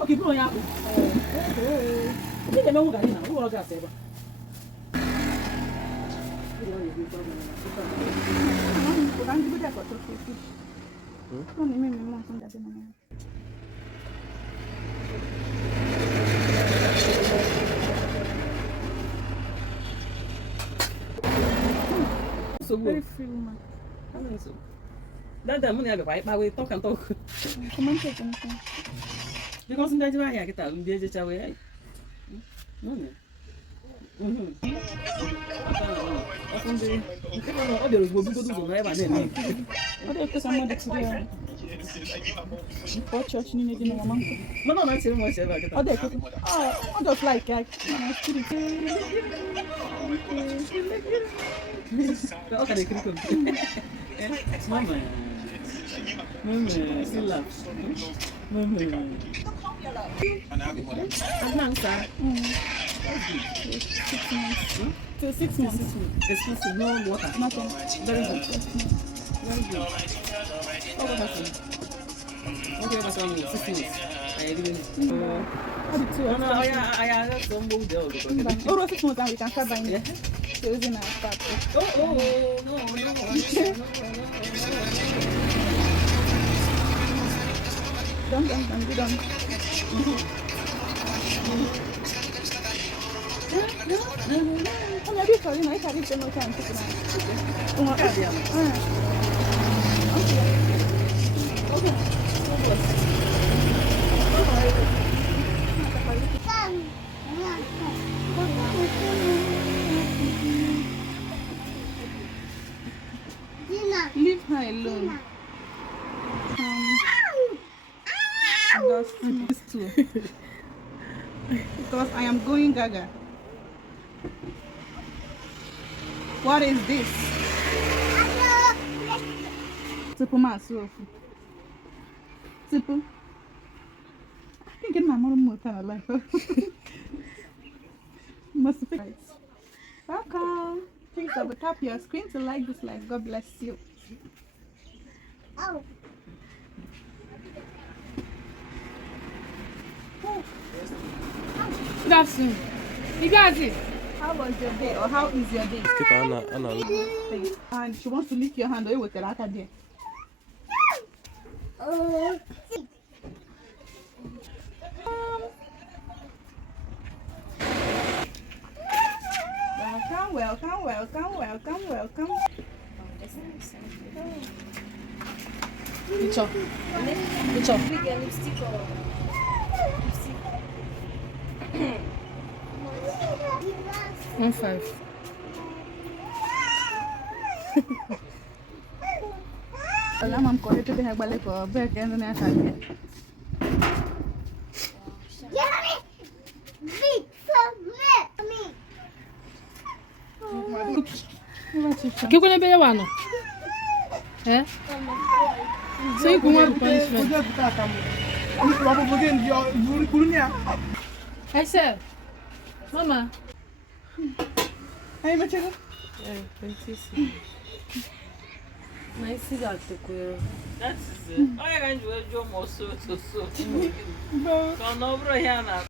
Okay, bro, ya. Ni dem mu gari na, wo ga se ba. So Very free woman. That money I buy we talk and talk. Come on, take anything. Because ndaji wa ya kita ndi eje chawe. No no. Afunde. Ọ bịara ozugbo bugodo ụzọ n'ebe a na-eme. Ọ dị ekesa mmadụ tiri ya. Ọ chọọchị niile dị n'ụwa manko. Mana ọ na-achịrị m ọchị ebe a kita. Ọ dị ekesa. Ọ just like ya. Ọ ka na-ekiri kom. Mama. Mama, still laugh. Mama. Anansa. 6 months. So 6 months. Exclusive, no water. Nothing. Very good. Very good. What happened? Okay, what's wrong with 6 months? I agree. How did you? No, I have some more there. Oh, 6 months and we can start buying it. So using our start. No. Done, be done. Come here, sorry, no, I can't reach them. Okay. Leave her alone. This too. Because I am going gaga. What is this? Tipo maço. Tipo. I think my mom more kind of life. Must be right. Welcome. Please double tap your screen to like this live. God bless you. Oh. Good afternoon. You guys, How was your day or how is your day? Anna. And she wants to lick your hand away with the latter day. Welcome. Which one? 1.5. Alam am ko ito binagbalik ko. Back and na sabi. Que quando é bem lá, não? É? Sei como é o punishment. É sério? Mama. Aí, meu tio. É, pensi. Mas se dá tu com That's it. Olha, a gente vai de almoço, so. Não, bro, Rihanna.